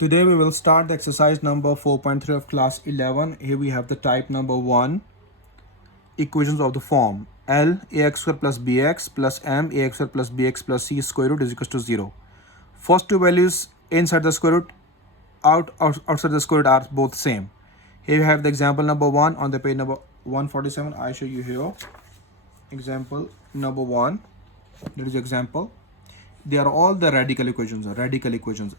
Today we will start the exercise number 4.3 of class 11. Here we have the type number 1 equations of the form L ax square plus bx plus m ax square plus bx plus c square root is equals to 0. First two values inside the square root, outside the square root are both same. Here you have the example number 1 on the page number 147. I show you here example number 1. There is example. They are all the radical equations.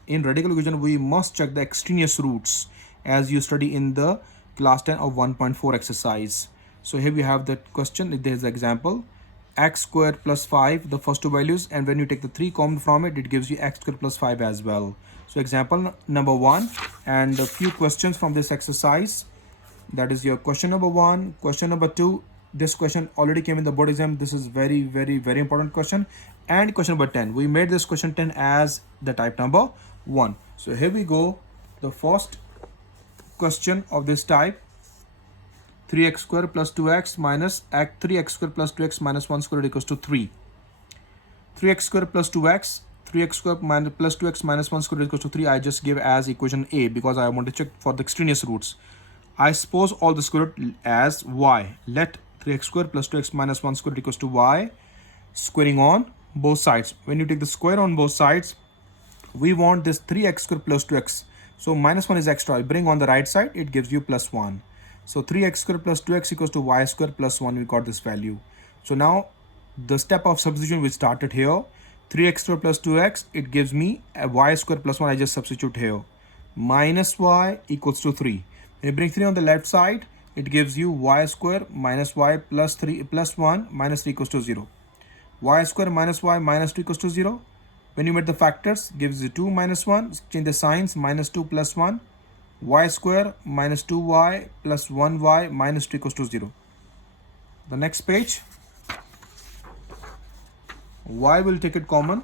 In radical equation, we must check the extraneous roots as you study in the class 10 of 1.4 exercise. So here we have the question. There is the example. X squared plus 5, the first two values, and when you take the 3 common from it, it gives you x squared plus 5 as well. So example number 1 and a few questions from this exercise. That is your question number 1. Question number 2. This question already came in the board exam. This is very important question. And question number 10. We made this question 10 as the type number 1. So here we go. The first question of this type. 3x squared plus 2x minus 3x squared plus 2x minus 1 squared equals to 3. 3x squared plus 2x. 3x squared minus plus 2x minus 1 squared equals to 3. I just give as equation A because I want to check for the extraneous roots. I suppose all the square root as y. Let 3x squared plus 2x minus 1 squared equals to y. Squaring on both sides. When you take the square on both sides, we want this 3x squared plus 2x. So minus 1 is extra. I bring on the right side, it gives you plus 1. So 3x squared plus 2x equals to y squared plus 1. We got this value. So now the step of substitution we started here. 3x squared plus 2x, it gives me a y squared plus 1. I just substitute here. Minus y equals to 3. When you bring 3 on the left side, it gives you y square minus y plus 3 plus 1 minus 3 equals to 0. Y square minus y minus 2 equals to 0. When you make the factors, gives you 2 minus 1. Change the signs, minus 2 plus 1. Y square minus 2y plus 1y minus 2 equals to 0. The next page. Y will take it common.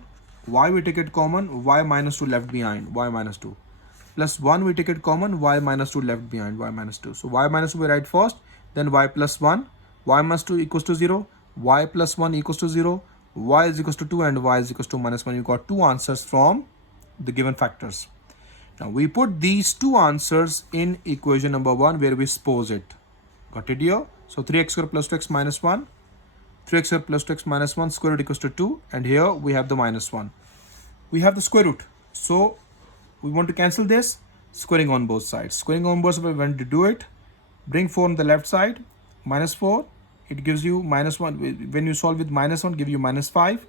Y will take it common. Y minus 2 left behind. Y minus 2. Plus 1 we take it common, y minus 2 left behind, y minus 2. So y minus 2 we write first, then y plus 1, y minus 2 equals to 0, y plus 1 equals to 0, y is equals to 2 and y is equals to minus 1. You got two answers from the given factors. Now we put these two answers in equation number 1 where we suppose it. Got it here? So 3x squared plus 2x minus 1, 3x squared plus 2x minus 1 square root equals to 2, and here we have the minus 1. We have the square root. So we want to cancel this, squaring on both sides. Squaring on both sides, we want to do it. Bring 4 on the left side, minus 4. It gives you minus 1. When you solve with minus 1, give you minus 5.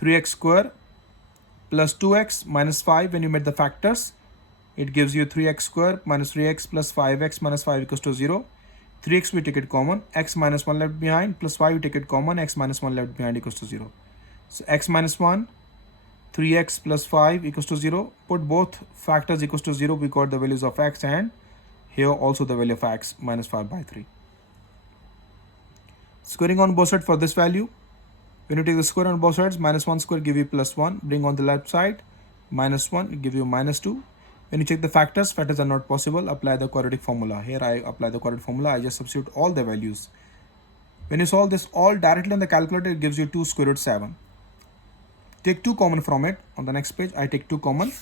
3x squared plus 2x minus 5. When you make the factors, it gives you 3x squared minus 3x plus 5x minus 5 equals to 0. 3x we take it common. X minus 1 left behind plus 5 we take it common. X minus 1 left behind equals to 0. So x minus 1. 3x plus 5 equals to 0. Put both factors equals to 0. We got the values of x and here also the value of x minus 5 by 3. Squaring on both sides for this value. When you take the square on both sides, minus 1 square give you plus 1. Bring on the left side, minus 1 give you minus 2. When you check the factors are not possible. Apply the quadratic formula. Here I apply the quadratic formula. I just substitute all the values. When you solve this all directly on the calculator, it gives you 2 square root 7. Take 2 common from it. On the next page, I take 2 common.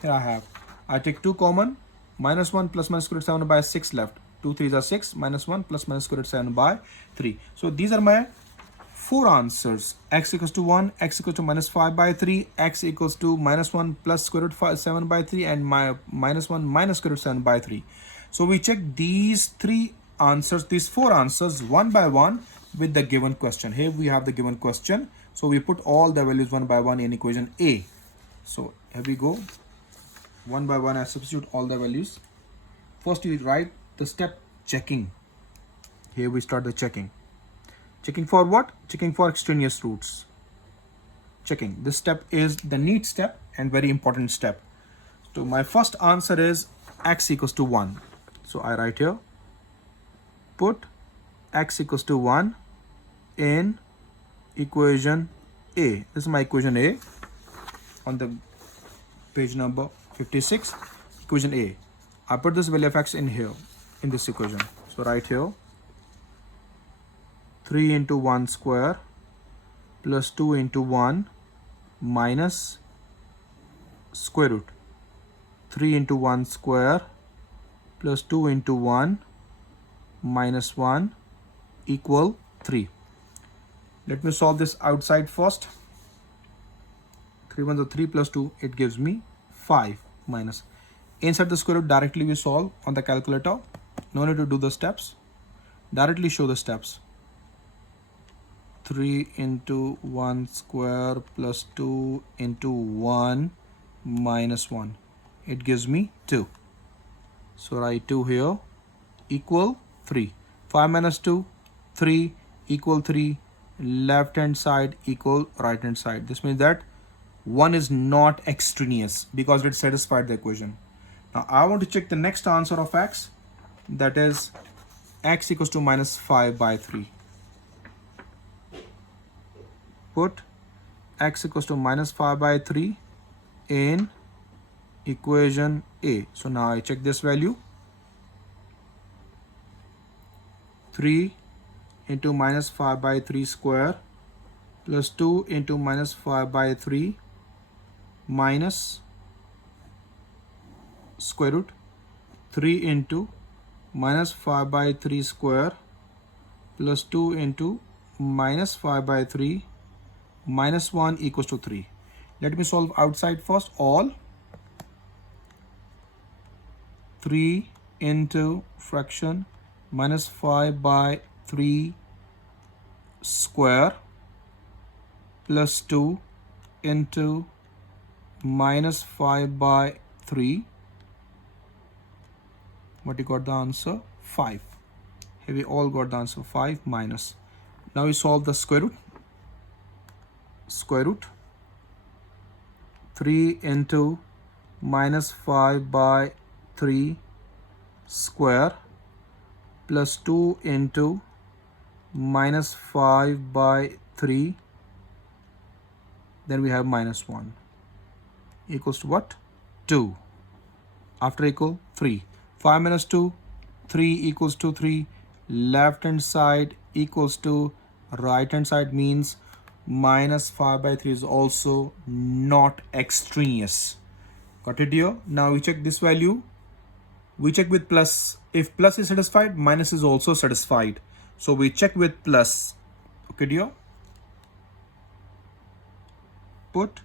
Here I take 2 common. Minus 1 plus minus square root 7 by 6 left. 2 3s are 6. Minus 1 plus minus square root 7 by 3. So these are my 4 answers. X equals to 1, x equals to minus 5 by 3, x equals to minus 1 plus square root 7 by 3, and my minus 1 minus square root 7 by 3. So we check these 3 answers, these 4 answers one by one with the given question. Here we have the given question. So we put all the values one by one in equation A. So here we go. One by one I substitute all the values. First we write the step checking. Here we start the checking. Checking for what? Checking for extraneous roots. Checking. This step is the neat step and very important step. So my first answer is x equals to 1. So I write here. Put x equals to 1 in equation A. This is my equation A on the page number 56. Equation A. I put this value of x in here in this equation. So right here 3 into 1 square plus 2 into 1 minus square root 3 into 1 square plus 2 into 1 minus 1 equal 3. Let me solve this outside first. 3 ones are 3 plus 2, it gives me 5 minus. Inside the square root, directly we solve on the calculator. No need to do the steps. Directly show the steps. 3 into 1 square plus 2 into 1 minus 1. It gives me 2. So write 2 here equal 3. 5 minus 2, 3 equal 3. Left hand side equal right hand side. This means that 1 is not extraneous because it satisfied the equation. Now I want to check the next answer of x, that is x equals to minus 5 by 3. Put x equals to minus 5 by 3 in equation A. So now I check this value. 3 into minus 5 by 3 square plus 2 into minus 5 by 3 minus square root 3 into minus 5 by 3 square plus 2 into minus 5 by 3 minus 1 equals to 3. Let me solve outside first. All 3 into fraction minus 5 by 3 square plus 2 into minus 5 by 3. What you got the answer? 5. Here we all got the answer 5 minus. Now we solve the square root. Square root 3 into minus 5 by 3 square plus 2 into minus 5 by 3, then we have minus 1 equals to what? 2. After equal 3. 5 minus 2, 3 equals to 3. Left hand side equals to right hand side, means minus 5 by 3 is also not extraneous. Got it here? Now we check this value. We check with plus. If plus is satisfied, minus is also satisfied. So we check with plus. Okay dear? Put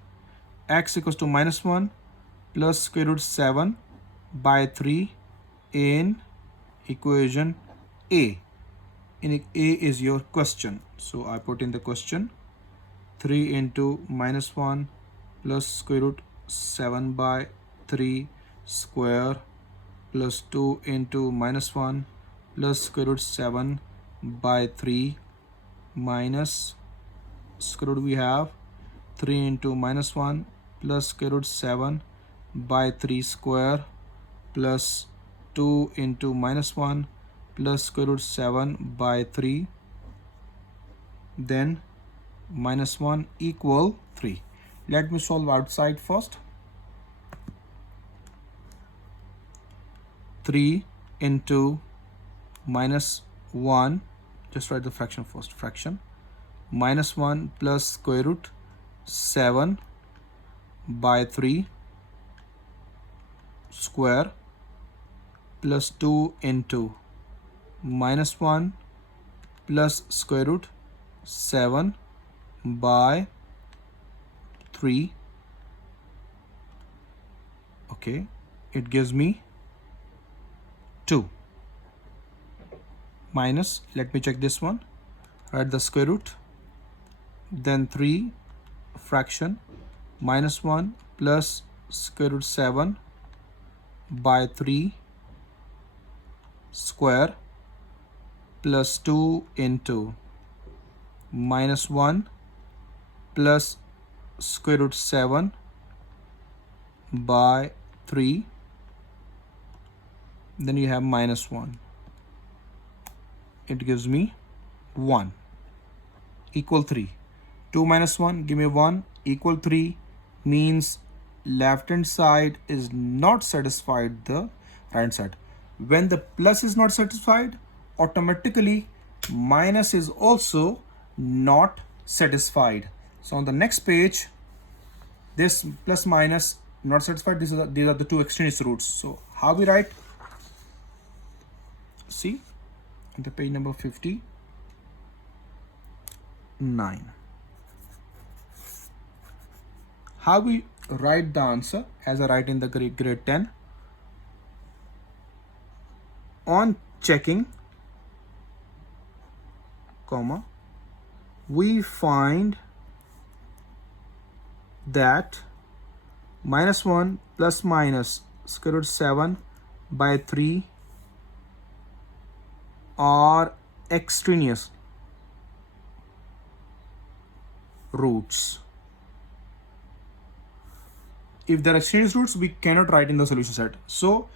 x equals to minus 1 plus square root 7 by 3 in equation A. In A is your question. So I put in the question 3 into minus 1 plus square root 7 by 3 square plus 2 into minus 1 plus square root 7 by 3 minus square root, we have 3 into minus 1 plus square root 7 by 3 square plus 2 into minus 1 plus square root 7 by 3, then minus 1 equal 3. Let me solve outside first. 3 into minus 1, just write the fraction first, fraction, minus 1 plus square root 7 by 3 square plus 2 into minus 1 plus square root 7 by 3. Okay, it gives me 2 minus, let me check this one, write the square root, then 3 fraction minus 1 plus square root 7 by 3 square plus 2 into minus 1 plus square root 7 by 3, then you have minus 1. It gives me 1 equal 3. 2 minus 1 give me 1 equal 3, means left hand side is not satisfied the right hand side. When the plus is not satisfied, automatically minus is also not satisfied. So on the next page, this plus minus Not satisfied. These are the two extraneous roots. So how we write? See, on the page number 59. How we write the answer as I write in the grade 10? On checking, comma, we find that -1 plus minus square root 7 by 3 are extraneous roots. If there are extraneous roots, we cannot write in the solution set. So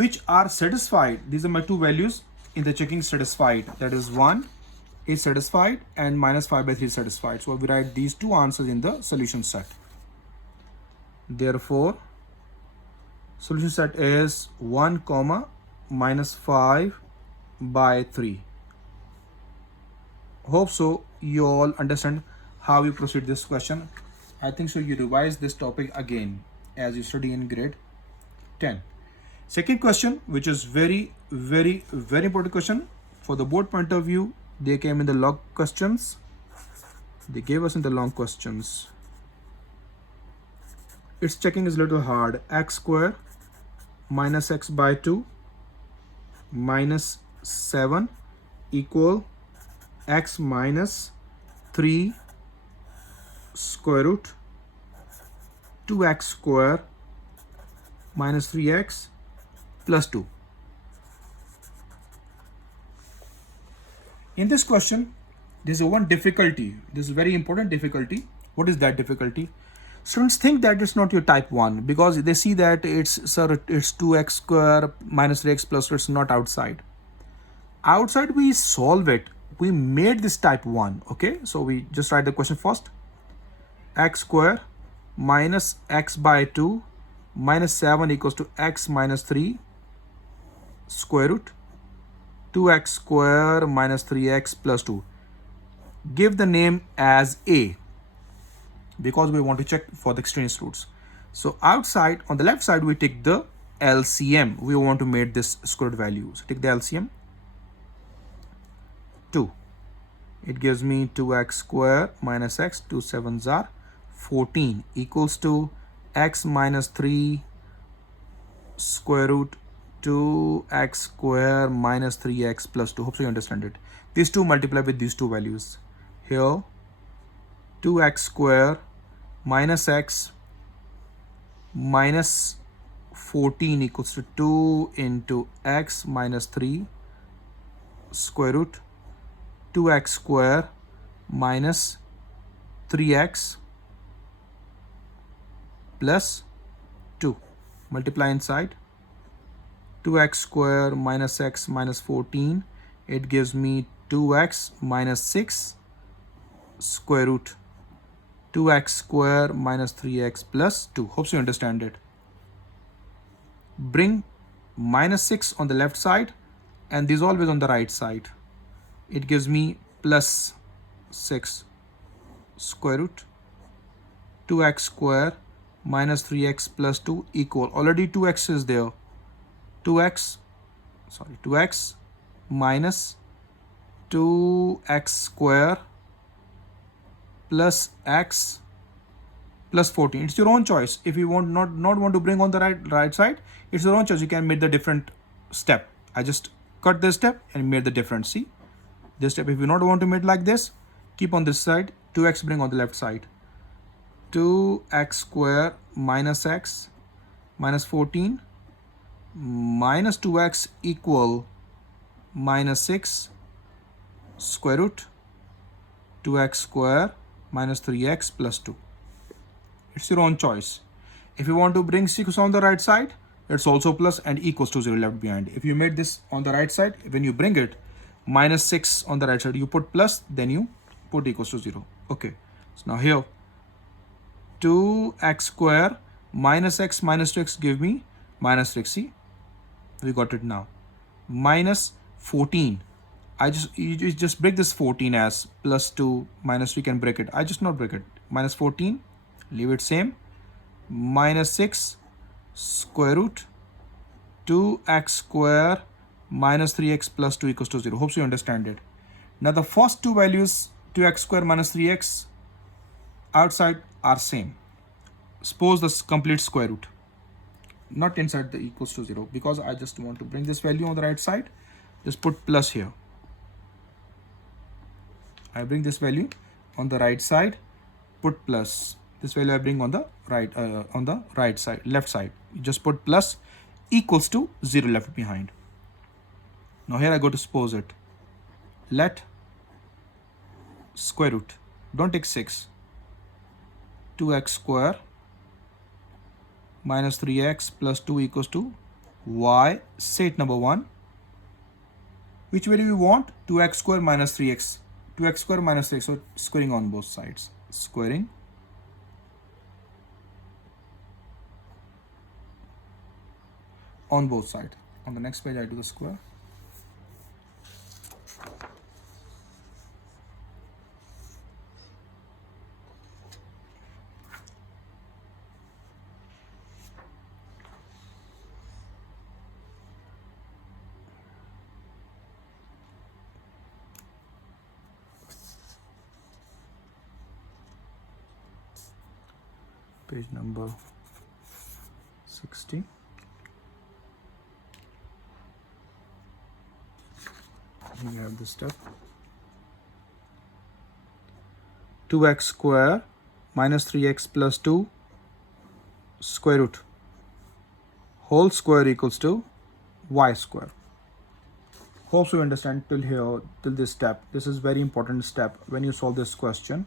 which are satisfied? These are my two values in the checking satisfied. That is 1 is satisfied and -5 by 3 is satisfied. So we write these two answers in the solution set. Therefore, solution set is 1, -5 by 3. Hope so you all understand how you proceed this question. I think so you revise this topic again as you study in grade 10. Second question, which is very important question for the board point of view. They came in the log questions. They gave us in the long questions. Its checking is a little hard. X square minus x by 2 minus 7 equal x minus 3 square root 2x square minus 3x plus 2. In this question, there's one difficulty. This is very important difficulty. What is that difficulty? Students think that it's not your type 1 because they see that it's 2x square minus 3x plus 2. It's not outside. Outside we solve it. We made this type 1. Okay, so we just write the question first. X square minus x by 2 minus 7 equals to x minus 3 square root 2x square minus 3x plus 2. Give the name as A because we want to check for the extraneous roots. So outside, on the left side, we take the LCM. We want to make this square root value. So take the LCM. 2. It gives me 2x square minus x, 2 7s are 14 equals to x minus 3 square root 2x square minus 3x plus 2. Hope so you understand it. These two multiply with these two values. Here 2x square minus x minus 14 equals to 2 into x minus 3 square root 2x square minus 3x plus 2. Multiply inside. 2x square minus x minus 14. It gives me 2x minus 6 square root 2x square minus 3x plus 2. Hope you understand it. Bring minus 6 on the left side and this always on the right side. It gives me plus 6 square root 2x square minus 3x plus 2 equal. Already 2x is there. 2x minus 2x square plus x plus 14. It's your own choice. If you want not want to bring on the right side, it's your own choice. You can make the different step. I just cut this step and made the difference. See this step. If you not want to make like this, keep on this side. 2x bring on the left side. 2x square minus x minus 14 minus 2x equal minus 6 square root 2x square minus 3x plus 2. It's your own choice. If you want to bring 6 on the right side, it's also plus and equals to 0 left behind. If you made this on the right side, when you bring it minus 6 on the right side, you put plus, then you put equals to 0. Okay, so now here 2x square minus x minus 2x give me minus 6. See, we got it now. Minus 14. You just break this 14 as plus 2 minus 3 can break it. I just not break it. Minus 14, leave it same. minus 6 square root 2x square minus 3x plus 2 equals to 0. Hope you understand it. Now the first two values, 2x square minus 3x, outside are same. Suppose the complete square root, not inside the equals to 0, because I just want to bring this value on the right side. Just put plus here. I bring this value on the right side, put plus. This value I bring on the right side, left side. You just put plus equals to 0 left behind. Now here I go to suppose it. Let square root, don't take 6, 2x square minus 3x plus 2 equals to y. Set number 1. Which value we want? 2x square minus 3x. 2x square minus 3x, so squaring on both sides. Squaring. On both sides. On the next page I do the square. Page number 60. We have this step. 2x square minus 3x plus 2 square root whole square equals to y square. Hope you understand till here, till this step. This is very important step when you solve this question.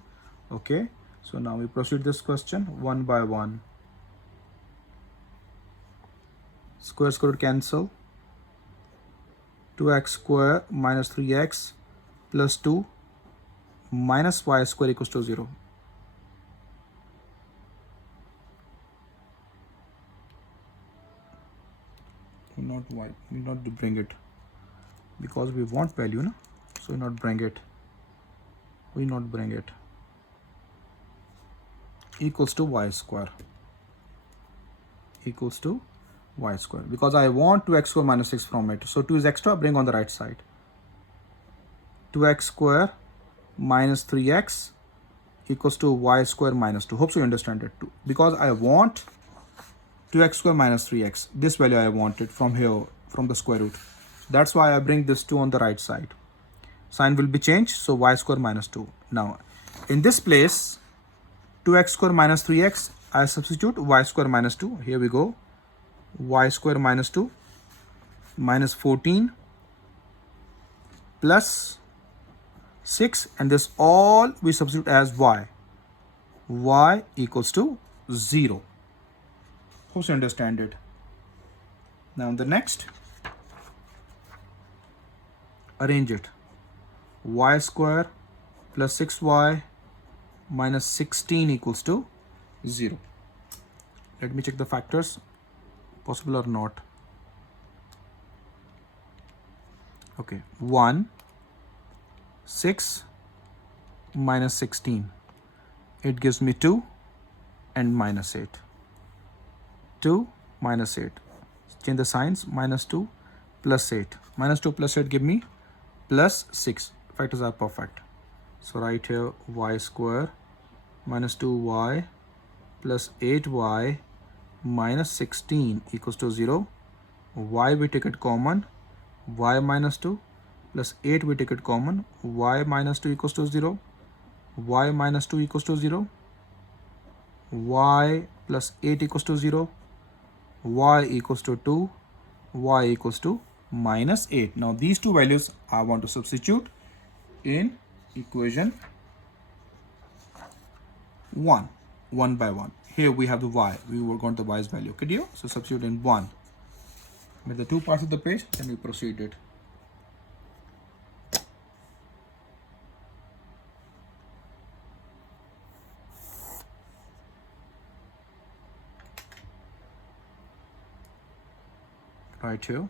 Okay, so now we proceed this question one by one. Square root cancel. 2x square minus 3x plus 2 minus y square equals to 0. Not y, we not bring it because we want value, no? So we not bring it. We not bring it. Equals to y square. Equals to y square, because I want 2x square minus 6 from it. So 2 is extra, bring on the right side. 2x square minus 3x equals to y square minus 2. Hope you understand it too. Because I want 2x square minus 3x. This value I wanted from here, from the square root. That's why I bring this 2 on the right side. Sign will be changed, so y square minus 2. Now, in this place, 2x square minus 3x, I substitute y square minus 2. Here we go. Y square minus 2 minus 14 plus 6, and this all we substitute as y. Y equals to 0. Hope you understand it. Now the next, arrange it. Y square plus 6y minus 16 equals to 0. Let me check the factors, possible or not. Okay, 1, 6 minus 16. It gives me 2 and minus 8. 2 minus 8. Change the signs. Minus 2 plus 8. Minus 2 plus 8 give me plus 6. Factors are perfect. So right here, y square minus 2y plus 8y minus 16 equals to 0. Y we take it common. Y minus 2 plus 8 we take it common. Y minus 2 equals to 0. Y minus 2 equals to 0. Y plus 8 equals to 0. Y equals to 2. Y equals to minus 8. Now these two values I want to substitute in equation 1, one by one. Here we have the y. We work on the y's value. Okay, dear? So substitute in 1. With the two parts of the page, then we proceed it. Right here.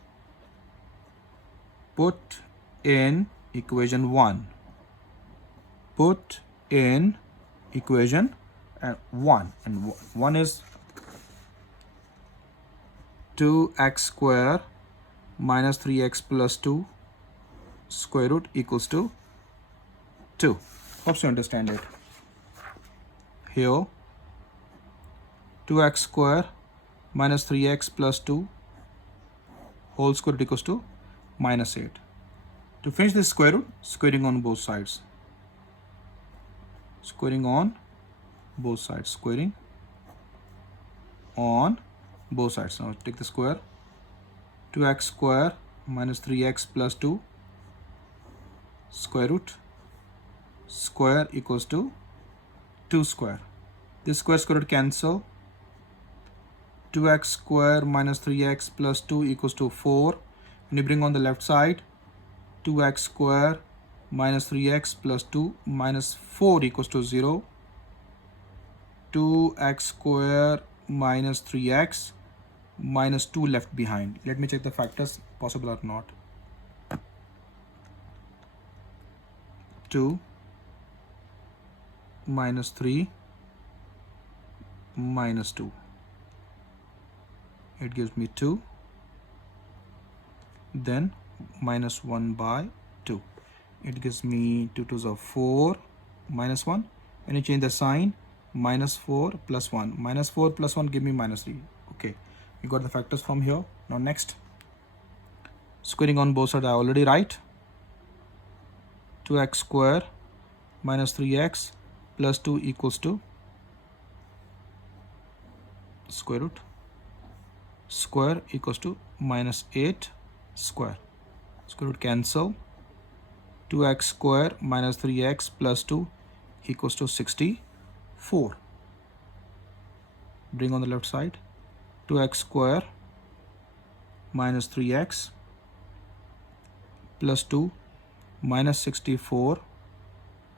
Put in equation 1. Put in equation 1, and 1 is 2x square minus 3x plus 2 square root equals to 2. Hope you understand it. Here 2x square minus 3x plus 2 whole square root equals to minus 8. To finish this square root, squaring on both sides. Squaring on both sides. Squaring on both sides. Now take the square. 2x square minus 3x plus 2 square root square equals to 2 square. This square root cancel. 2x square minus 3x plus 2 equals to 4. When you bring on the left side, 2x square minus 3x plus 2 minus 4 equals to 0. 2x square minus 3x minus 2 left behind. Let me check the factors, possible or not. 2 minus 3 minus 2. It gives me 2. Then minus 1 by 2. It gives me 2 2s are 4 minus 1. When you change the sign, minus 4 plus 1. Minus 4 plus 1 give me minus 3. Okay, you got the factors from here. Now next, squaring on both sides I already write. 2x square minus 3x plus 2 equals to square root square equals to minus 8 square. Square root cancel. 2x square minus 3x plus 2 equals to 64. Bring on the left side. 2x square minus 3x plus 2 minus 64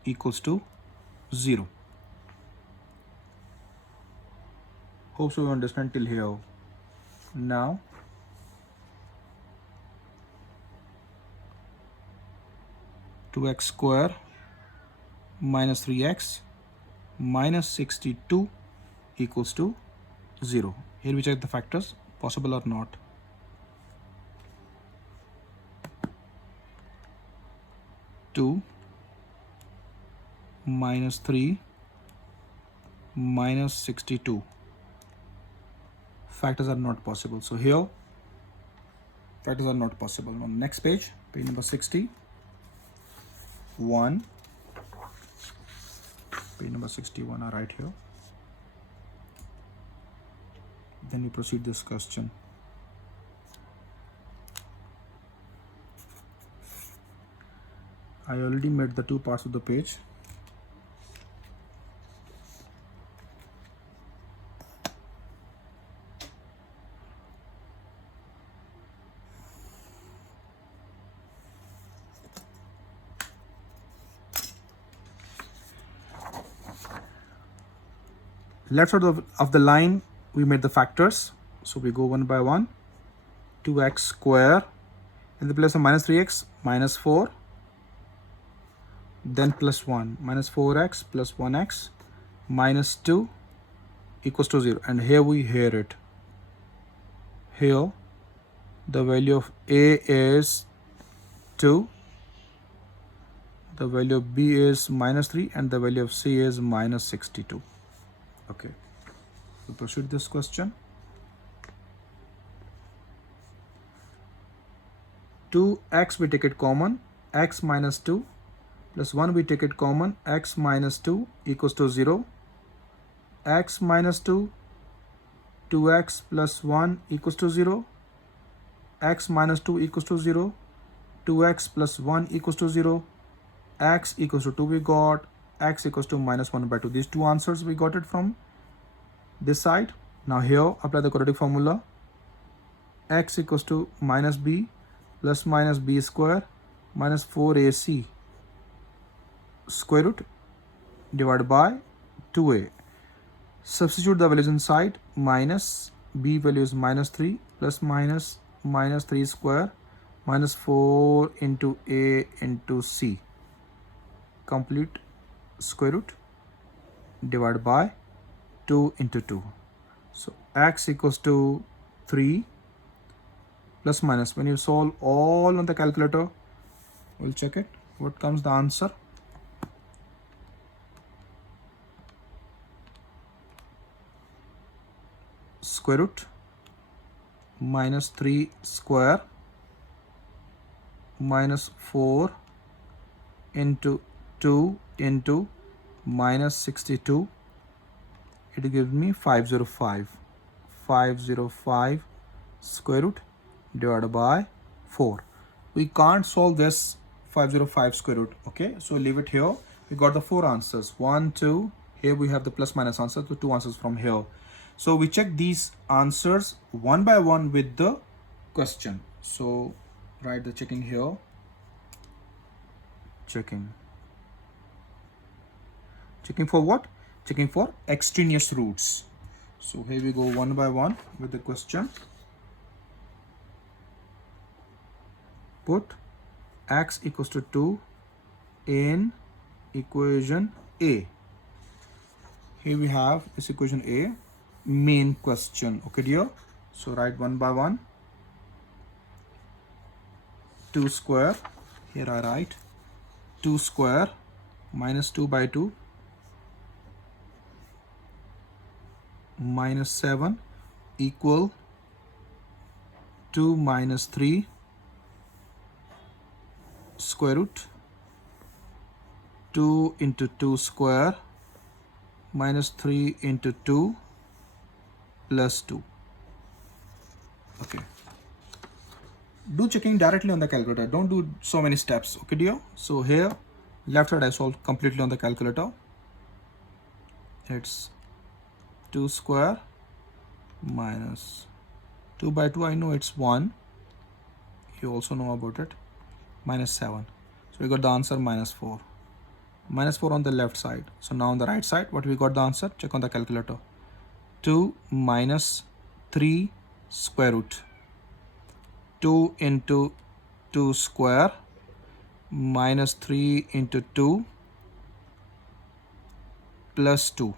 equals to 0. Hope so you understand till here. Now two x square minus 3x minus 62 equals to 0. Here we check the factors, possible or not. 2 minus 3 minus 62. Factors are not possible. So here factors are not possible. On next page, page number 60. 1. Page number 61 are right here. Then we proceed this question. I already made the two parts of the page. Left side of the line, we made the factors. So we go one by one. 2x square, in the place of minus 3x, minus 4. Then plus 1, minus 4x plus 1x minus 2 equals to 0. And here we hear it. Here, the value of A is 2. The value of B is minus 3. And the value of C is minus 62. Okay, we'll proceed this question. 2x we take it common, x minus 2 plus 1 we take it common, x minus 2 equals to 0. X minus 2, 2x plus 1 equals to 0. X minus 2 equals to 0. 2x plus 1 equals to 0. X equals to 2 we got. X equals to minus 1 by 2. These two answers we got it from this side. Now here apply the quadratic formula. X equals to minus b plus minus b square minus 4ac square root divided by 2a. Substitute the values inside. Minus b value is minus 3 plus minus 3 square minus 4 into a into c. Complete square root divided by 2 into 2. So x equals to 3 plus minus. When you solve all on the calculator, we'll check it. What comes the answer? Square root minus 3 square minus 4 into 2 into minus 62. It gives me 505. 505 square root divided by 4. We can't solve this 505 square root. Okay, so leave it here. We got the 4 answers. 1, 2. Here we have the plus minus answer. So 2 answers from here. So we check these answers one by one with the question. So write the checking here. Checking for what? Checking for extraneous roots. So here we go one by one with the question. Put x equals to 2 in equation A. Here we have this equation A, main question. Okay, dear. So write one by one. 2 square. Here I write 2 square minus 2 by 2 minus 7 equal 2 minus 3 square root 2 into 2 square minus 3 into 2 plus 2. Okay. Do checking directly on the calculator. Don't do so many steps. Okay, dear. So here, left side I solve completely on the calculator. It's 2 square minus 2 by 2. I know it's 1. You also know about it. Minus 7. So we got the answer minus 4. Minus 4 on the left side. So now on the right side, what we got the answer? Check on the calculator. 2 minus 3 square root. 2 into 2 square minus 3 into 2 plus 2.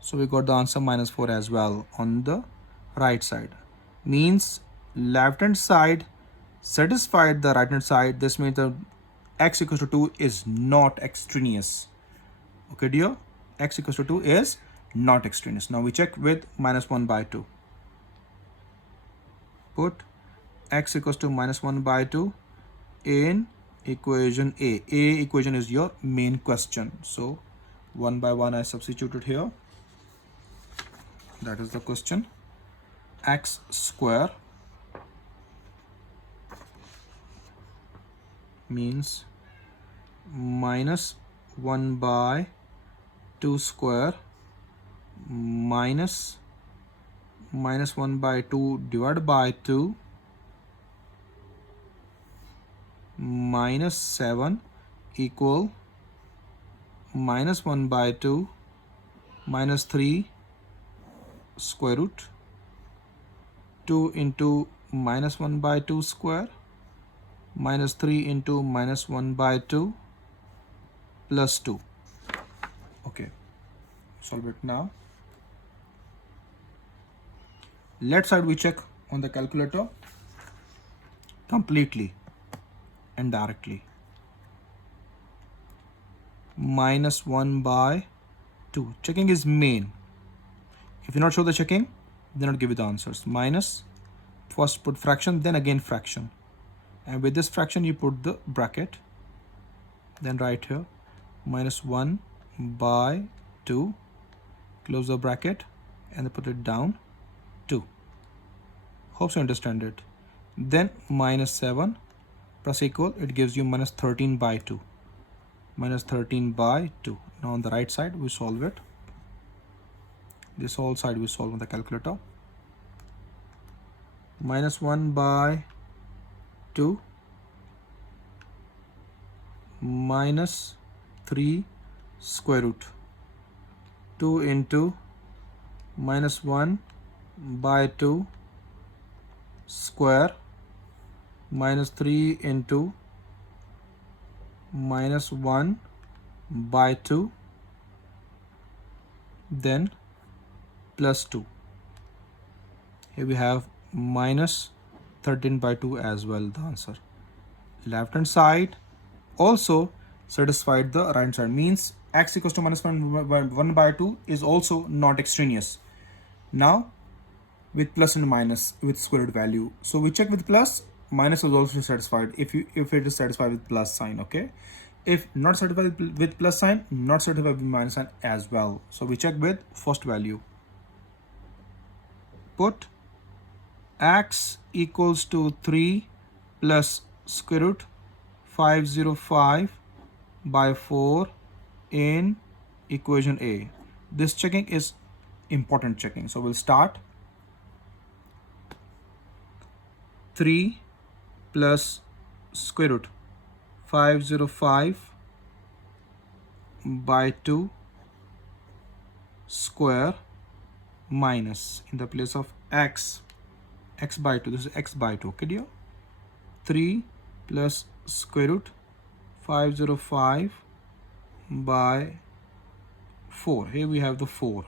So we got the answer minus 4 as well on the right side. Means left hand side satisfied the right hand side. This means the x equals to 2 is not extraneous. Okay, dear. X equals to 2 is not extraneous. Now we check with minus 1 by 2. Put x equals to minus 1 by 2 in equation A. A equation is your main question. So one by one I substituted here. That is the question. X square means minus 1 by 2 square minus 1 by 2 divided by 2 minus 7 equal minus 1 by 2 minus 3 square root 2 into minus 1 by 2 square minus 3 into minus 1 by 2 plus 2. Okay, solve it now. Left side we check on the calculator completely and directly. Minus 1 by 2. Checking is main. If you not show the checking, they not give you the answers. Minus, first put fraction, then again fraction. And with this fraction, you put the bracket. Then write here, minus 1 by 2. Close the bracket and put it down, 2. Hope you understand it. Then minus 7 plus equal, it gives you minus 13 by 2. Minus 13 by 2. Now on the right side, we solve it. This whole side we solve on the calculator. Minus 1 by 2 minus 3 square root 2 into minus 1 by 2 square minus 3 into minus 1 by 2 then plus 2. Here we have minus 13 by 2 as well, the answer. Left hand side also satisfied the right hand side, means x equals to minus 1 by 2 is also not extraneous. Now with plus and minus with square root value, so we check with plus, minus is also satisfied if it is satisfied with plus sign. Okay, if not satisfied with plus sign, not satisfied with minus sign as well. So we check with first value. Put x equals to 3 plus square root 505 by 4 in equation A. This checking is important checking. So we'll start. 3 plus square root 505 by 2 square minus, in the place of x by 2, this is x by 2. Okay, dear? 3 plus square root 505 by 4. Here we have the 4.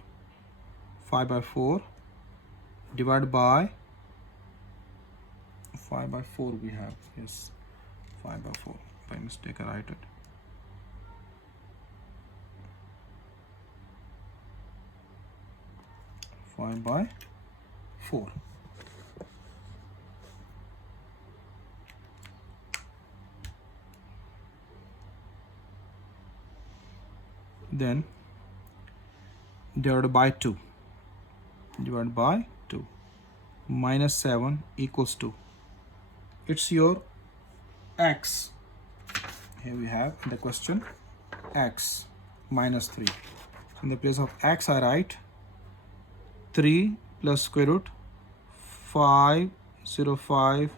5 by 4 divided by 5 by 4 we have. Yes, 5 by 4. By mistake I write it. Five by 4. Then divided by 2. Divided by 2. Minus 7 equals to. It's your x. Here we have in the question x minus 3. In the place of x I write 3 plus square root 505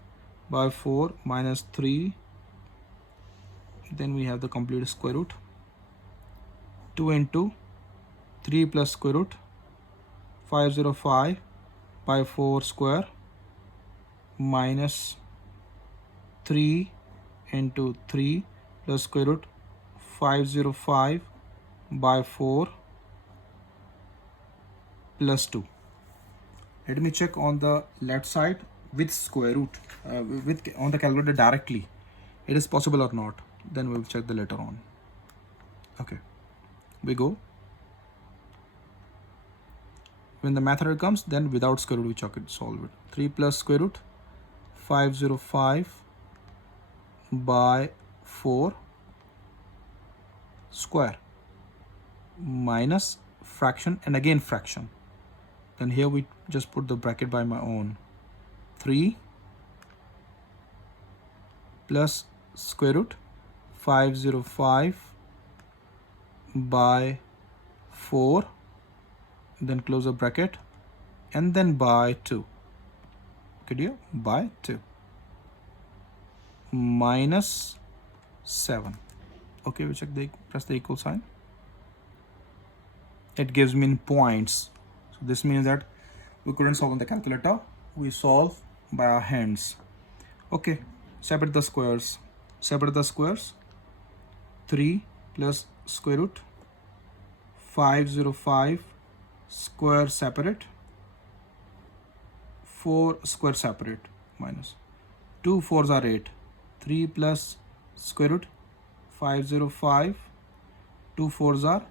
by 4 minus 3. Then we have the complete square root. 2 into 3 plus square root 505 by 4 square minus 3 into 3 plus square root 505 by 4 plus 2. Let me check on the left side with square root, on the calculator directly. It is possible or not. Then we will check the later on. Okay, we go. When the method comes, then without square root we check it, solve it. 3 plus square root 505 by 4 square minus fraction and again fraction. Then here we just put the bracket by my own. 3 plus square root 505 by 4, then close the bracket, and then by 2. Okay, dear? By 2 minus 7. Okay, we check the, press the equal sign. It gives me in points. So this means that we couldn't solve on the calculator. We solve by our hands. Okay, separate the squares. Separate the squares. 3 plus square root 505 square separate, 4 square separate, minus 2 4s are 8. 3 plus square root 505, 2 4s are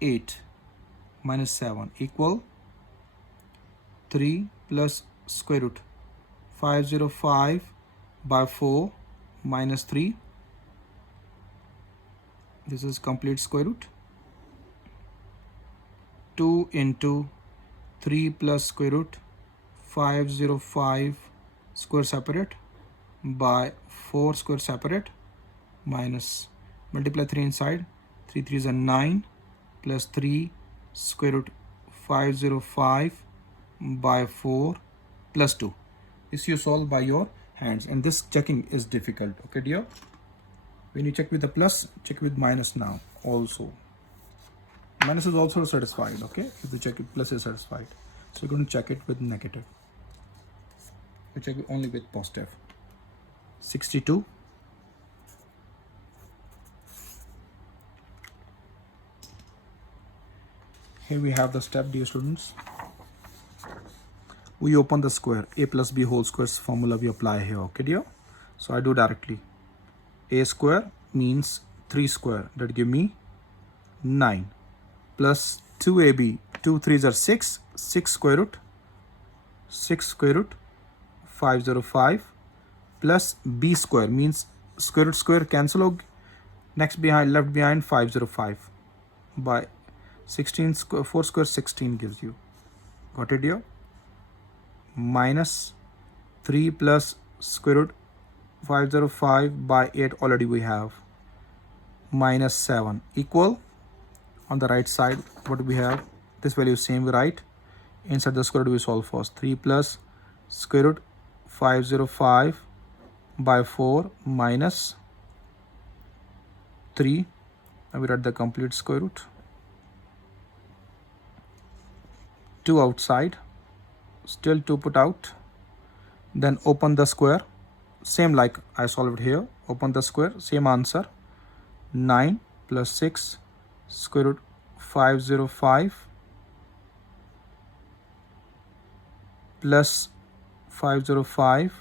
8, minus 7 equal 3 plus square root 505 by 4 minus 3. This is complete square root. 2 into 3 plus square root 505 square separate by 4 square separate minus, multiply 3 inside, 3 3s are 9 plus 3 square root 505 by 4 plus 2. This you solve by your hands, and this checking is difficult. Okay, dear? When you check with the plus, check with minus now also. Minus is also satisfied. Okay, if you check it, plus is satisfied. So you're going to check it with negative. You check it only with positive. 62. Here we have the step, dear students. we open the square. A plus b whole square's formula we apply here. Okay dear? So I do directly. A square means 3 square, that give me 9, plus 2ab, 2 3s are 6, 6 square root 505, plus b square means square cancel ho, next behind left behind 505 by 16 square, 4 square 16 gives you, got it here, minus 3 plus square root 505 by 8 already we have, minus 7 equal, on the right side what we have, this value same we write, inside the square root we solve first, 3 plus square root 505 by 4 minus 3, now we write the complete square root, 2 outside, still 2 put out, then open the square, same like I solved here, open the square, same answer, 9 plus 6 square root 505 plus 505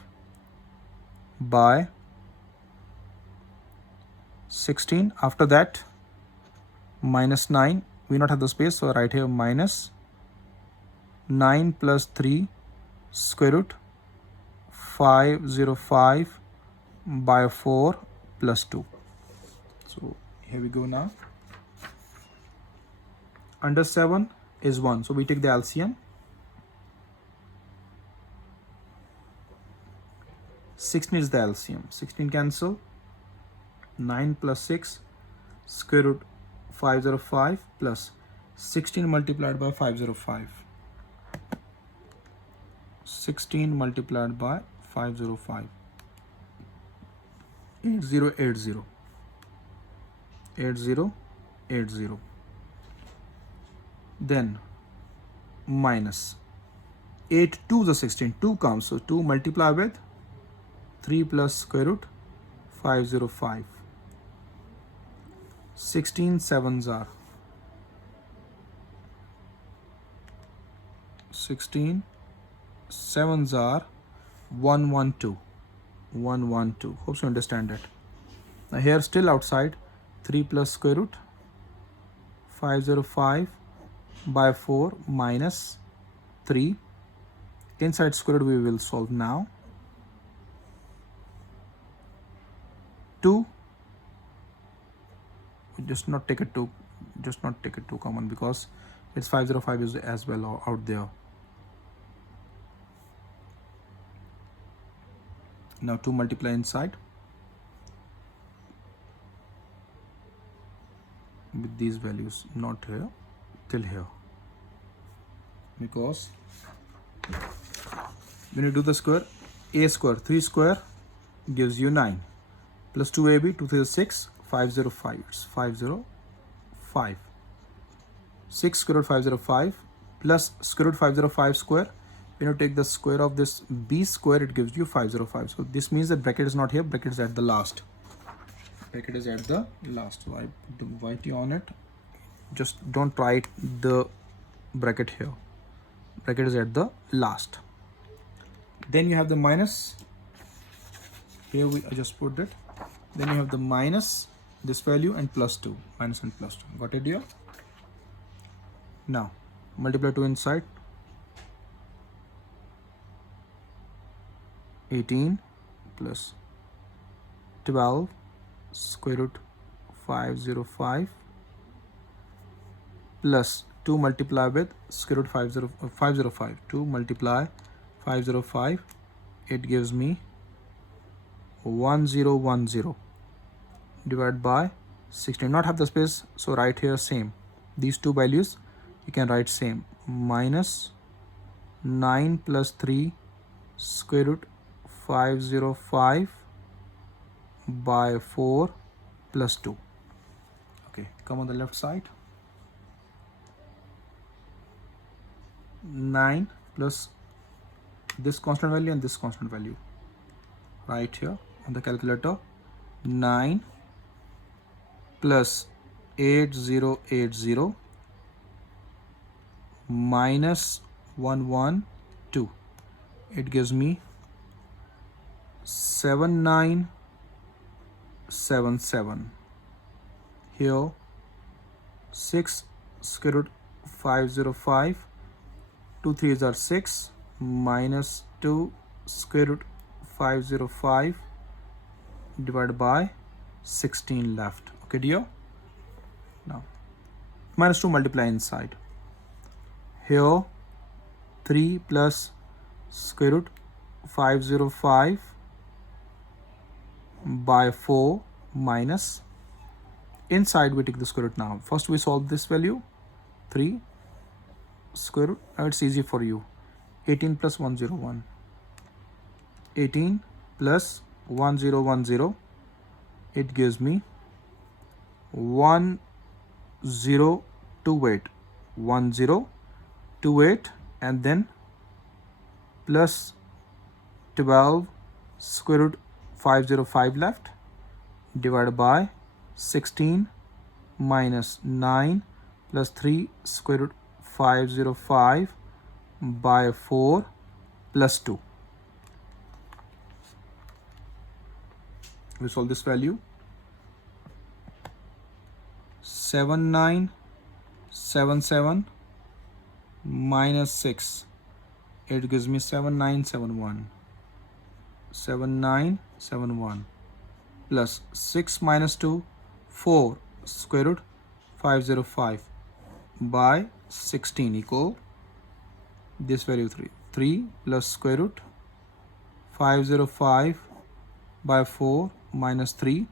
by 16. After that, minus 9, we not have the space, so right here minus 9 plus 3 square root 505 by 4 plus 2. So here we go now. Under 7 is 1, so we take the LCM. 16 is the LCM. 16 cancel. 9 plus 6 square root 505 plus 16 multiplied by 505. 16 multiplied by 505. 8080. 8080. Then minus 8 2 the 16, 2 comes, so 2 multiply with 3 plus square root 505. 16 sevens are 16 sevens are 112. 112. Hope you understand that. Now here still outside, 3 plus square root 505 by 4 minus 3. Inside square root we will solve now. 2, just not take it 2 common because it's 505 is as well out there. Now 2 multiply inside with these values, not here till here, because when you do the square, a square 3 square gives you 9 plus 2ab 2 3 is 6, 505, it's 505. 6 square root 505 plus square root 505 square, when you take the square of this b square it gives you 505. So this means that bracket is not here, bracket is at the last. Bracket is at the last. So I put the white on it. Just don't write the bracket here. Bracket is at the last. Then you have the minus. Here I just put it. Then you have the minus this value and plus 2. Minus and plus 2. Got it here? Now multiply 2 inside. 18 plus 12 square root 505 plus 2 multiply with square root 505. 2 multiply 505, it gives me 1010 divided by 16. Not have the space, so write here same. These two values you can write same, minus 9 plus 3 square root 505 by 4 plus 2. Okay, come on the left side. 9 plus this constant value and this constant value. Right here on the calculator. 9 plus 8080 minus 112. it gives me 7977. Here 6 square root 505, 2 3s are 6, minus 2 square root 505 divided by 16 left. Okay dear. Now minus 2 multiply inside. Here 3 plus square root 505 by 4 minus, inside we take the square root now. First we solve this value, 3 square root. Now it's easy for you. 18 plus 101. 18 plus 1010. It gives me 1028. 1028 and then plus 12 square root 505 left divided by 16 minus 9 plus 3 square root 505 by 4 plus 2. We solve this value. 7977 minus 6. It gives me 7971. 7971 plus 6 minus 2, 4 square root 505 by 16 equal this value 3. 3 plus square root 505 by 4 minus 3.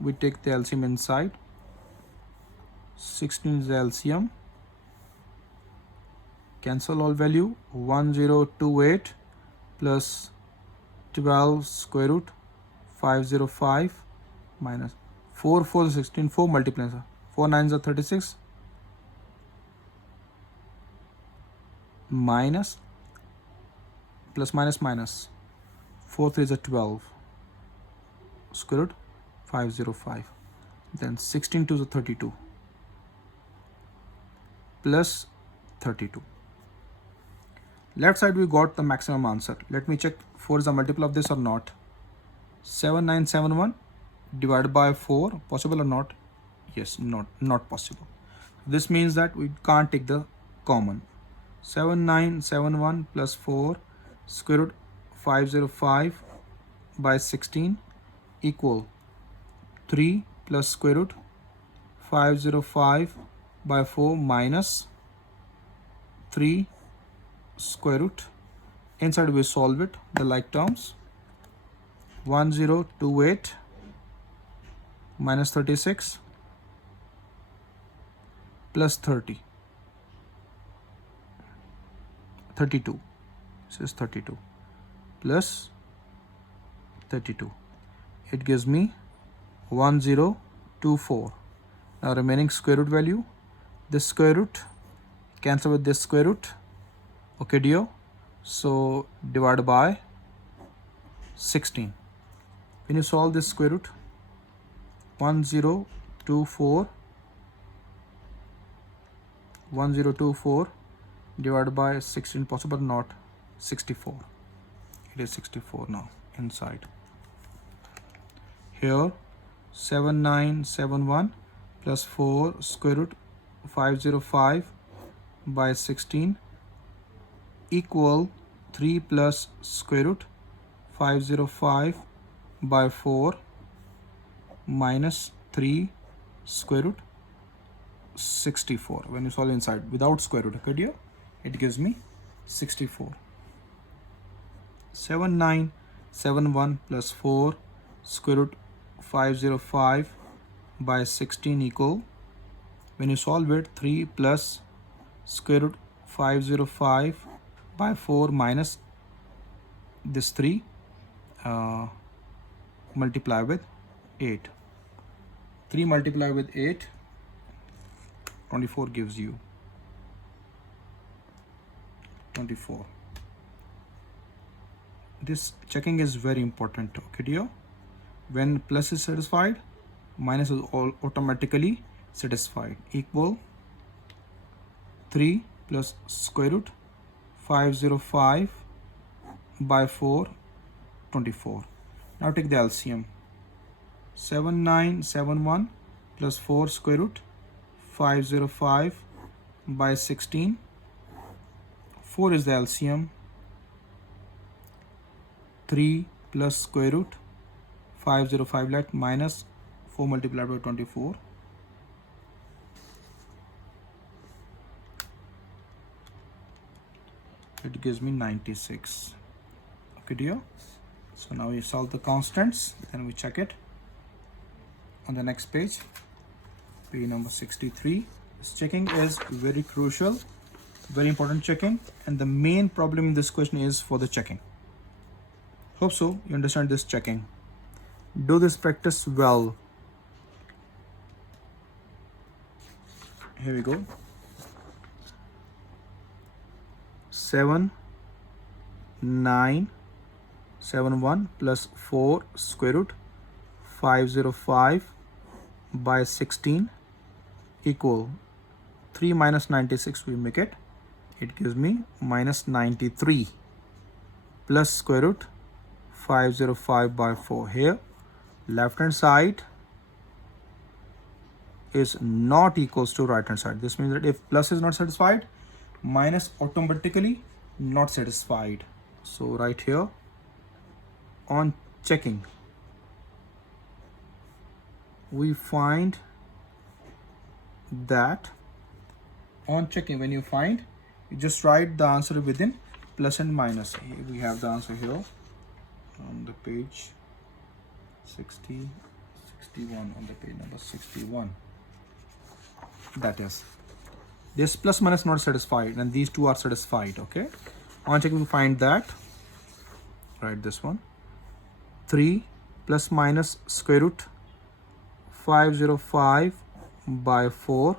We take the LCM inside. 16 is the LCM. Cancel all value. 1028 plus 12 square root 505 minus 4 4 16, 4 multiplies 4 9s are 36 minus plus minus minus 4 3s are 12 square root 505, then 16 2s are 32 plus 32. Left side we got the maximum answer. Let me check 4 is a multiple of this or not. 7971 divided by 4, possible or not? Yes, not possible. This means that we can't take the common. 7971 plus 4 square root 505 by 16 equal 3 plus square root 505 by 4 minus 3 square root. Inside we solve it, the like terms. 1028 minus 36 plus 32. This is 32 plus 32. It gives me 1024. Now remaining square root value, this square root cancel with this square root. Okay dear, so divide by 16. When you solve this square root, 1024 divided by 16, possible or not? 64. It is 64 now inside. Here 7971 plus 4 square root 505 by 16 equal 3 plus square root 505 by 4 minus 3 square root 64. When you solve inside without square root, okay dear, it gives me 64. 7971 plus 4 square root 505 by 16 equal, when you solve it, 3 plus square root 505 by 4 minus this 3 multiply with 8. 3 multiply with 8, 24 gives you 24. This checking is very important, okay dear. When plus is satisfied, minus is all automatically satisfied. Equal 3 plus square root 505 by 4, 24. Now take the LCM. 7971 plus 4 square root 505 by 16. 4 is the LCM. 3 plus square root 505 left minus 4 multiplied by 24. It gives me 96. Okay, dear. So now we solve the constants, then we check it on the next page, page number 63. This checking is very crucial, very important checking, and the main problem in this question is for the checking. Hope so you understand this checking. Do this practice well. Here we go. 7971 plus 4 square root 505 by 16 equal 3 minus 96 we make it. It gives me minus 93 plus square root 505 by 4. Here left hand side is not equals to right hand side. This means that if plus is not satisfied, minus automatically not satisfied. So right here on checking we find that on checking, when you find, you just write the answer within plus and minus. Here we have the answer here on the page 61 on the page number 61. That is, this plus minus not satisfied and these two are satisfied. Okay, on checking we find that, write this one, 3 plus minus square root 505 by 4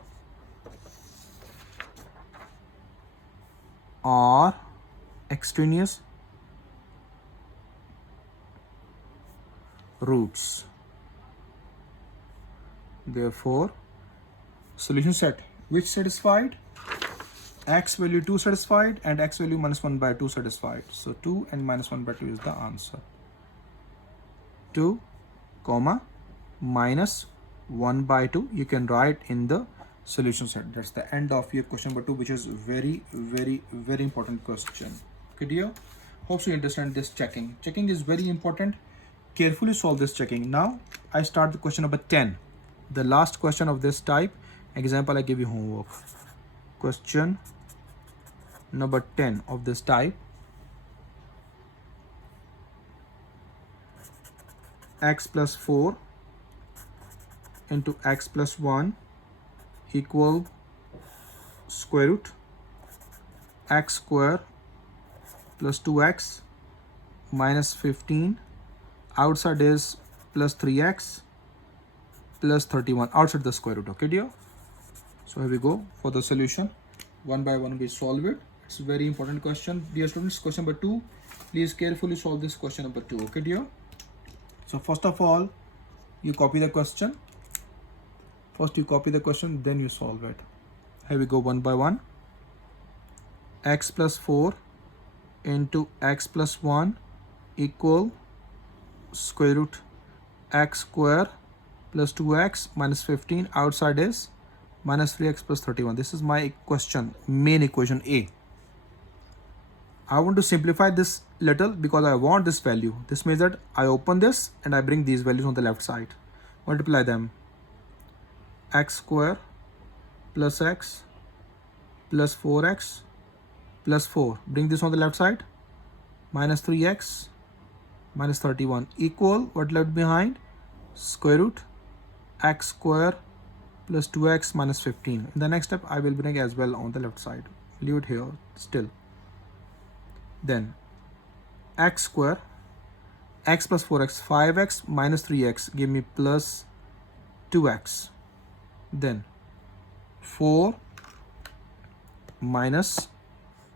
are extraneous roots. Therefore, solution set which satisfied, x value 2 satisfied and x value minus 1 by 2 satisfied. So 2 and minus 1 by 2 is the answer. 2 comma minus 1 by 2 you can write in the solution set. That's the end of your question number 2, which is very important question. Okay dear, hope you understand this checking. Checking is very important. Carefully solve this checking. Now I start the question number 10, the last question of this type. Example, I give you homework. Question number 10 of this type. X plus 4 into x plus 1 equal square root x square plus 2x minus 15. Outside is plus 3x plus 31 outside the square root. Okay dear, so here we go for the solution. One by one we solve it. It's a very important question, dear students. Question number 2, please carefully solve this question number 2. Okay dear, so first of all you copy the question. First you copy the question, then you solve it. Here we go one by one. X plus 4 into x plus 1 equal square root x square plus 2x minus 15. Outside is minus 3x plus 31. This is my question, main equation A. I want to simplify this little because I want this value. This means that I open this and I bring these values on the left side. Multiply them. X square plus x plus 4x plus 4. Bring this on the left side. Minus 3x minus 31 equal, what left behind? Square root x square plus 2x minus 15. In the next step, I will bring as well on the left side. Leave it here still. Then x square, x plus 4x, 5x minus 3x give me plus 2x. Then 4 minus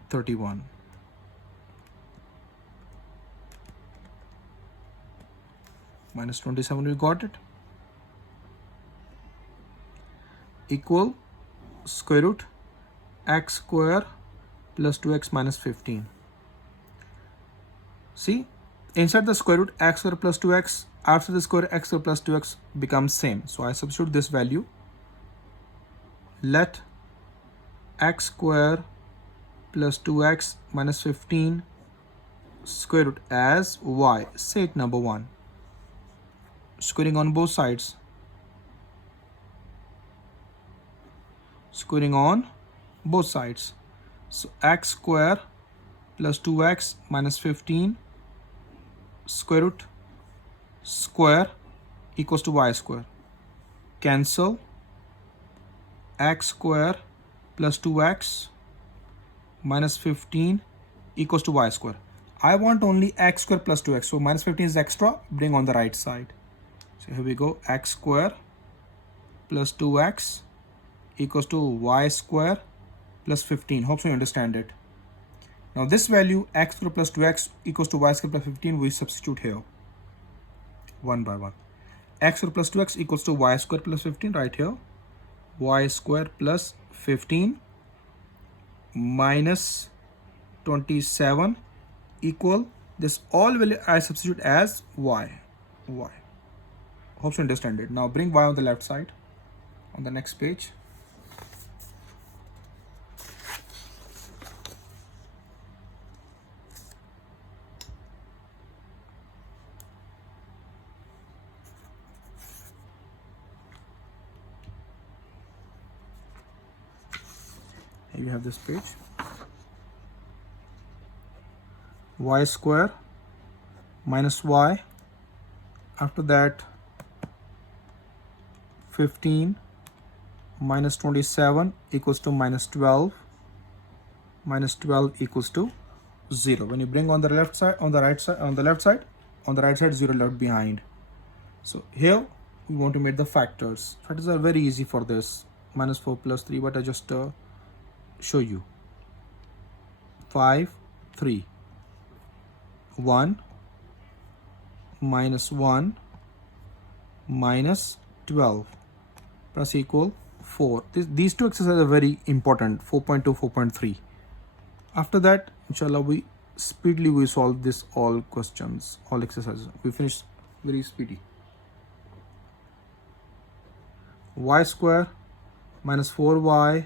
31. Minus 27, we got it. Equal square root x square plus 2x minus 15. See, inside the square root x square plus 2x, outside the square x square plus 2x becomes same. So I substitute this value. Let x square plus 2x minus 15 square root as y. Set number 1. Squaring on both sides. Squaring on both sides. So x square plus 2x minus 15 square root square equals to y square. Cancel. X square plus 2x minus 15 equals to y square. I want only x square plus 2x. So minus 15 is extra. Bring on the right side. So here we go. X square plus 2x equals to y square plus 15. Hope so you understand it. Now this value x square plus 2x equals to y square plus 15 we substitute here one by one. X square plus 2x equals to y square plus 15 right here. Y square plus 15 minus 27 equal this all value I substitute as y. Hope you understand it. Now bring y on the left side on the next page. Here you have this page. Y square minus y. After that 15 minus 27 equals to minus 12. Minus 12 equals to 0. When you bring on the left side, on the right side, on the left side, 0 left behind. So here we want to make the factors. Factors are very easy for this. Minus 4 plus 3, but I just show you. 5, 3. 1 minus 1 minus 12 plus equal 4. These two exercises are very important, 4.2, 4.3. After that, inshallah, we solve this all questions, all exercises. We finish very speedy. Y square minus 4y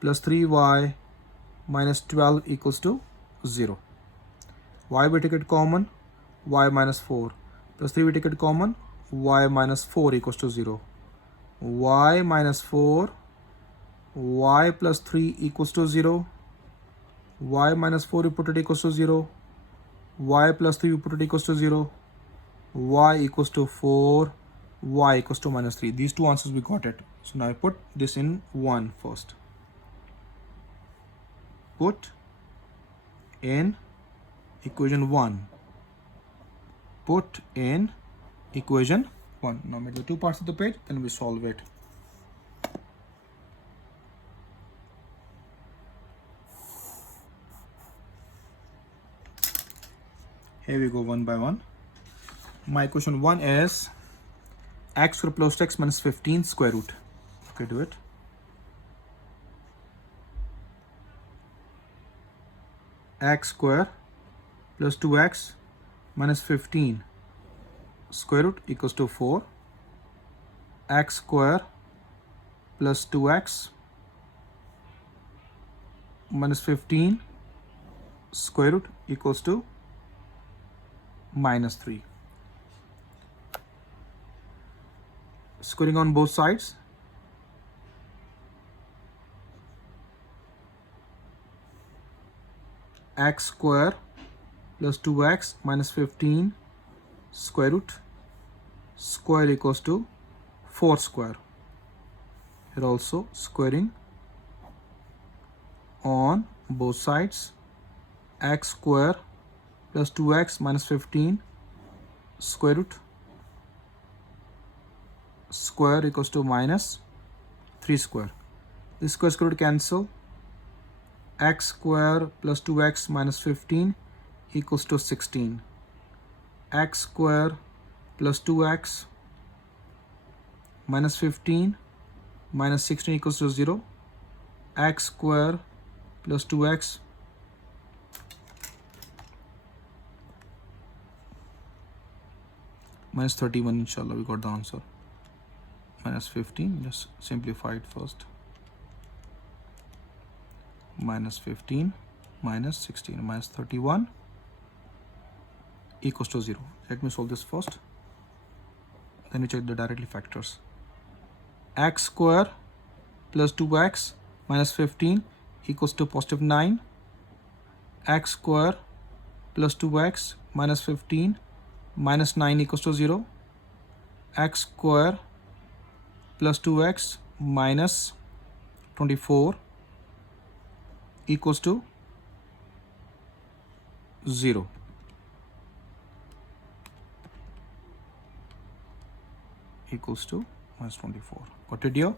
plus 3y minus 12 equals to 0. Y we take it common, y minus 4 plus 3 we take it common, y minus 4 equals to 0. Y minus 4, y plus 3 equals to 0. Y minus 4 we put it equals to 0. Y plus 3 we put it equals to 0. Y equals to 4. Y equals to minus 3. These two answers we got it. So now I put this in 1 first. Put in equation 1. Put in equation 1. Now make the two parts of the page, then we solve it. Here we go one by one. My equation 1 is x square plus x minus 15 square root. Okay, do it. X square plus 2x minus 15 square root equals to 4. X square plus 2x minus 15 square root equals to minus 3. Squaring on both sides. X square plus 2x minus 15 square root square equals to 4 square. Here also squaring on both sides. X square plus 2x minus 15 square root square equals to minus 3 square. This square root cancel. X square plus 2x minus 15 equals to 16. X square plus 2x minus 15 minus 16 equals to 0. X square plus 2x minus 31, inshallah, we got the answer. Minus 15, just simplify it first. Minus 15 minus 16 minus 31 equals to 0. Let me solve this first. Then we check the directly factors. X square plus 2x minus 15 equals to positive 9. X square plus 2x minus 15 minus 9 equals to 0. X square plus 2x minus 24 equals to 0. Equals to minus 24. Got it here?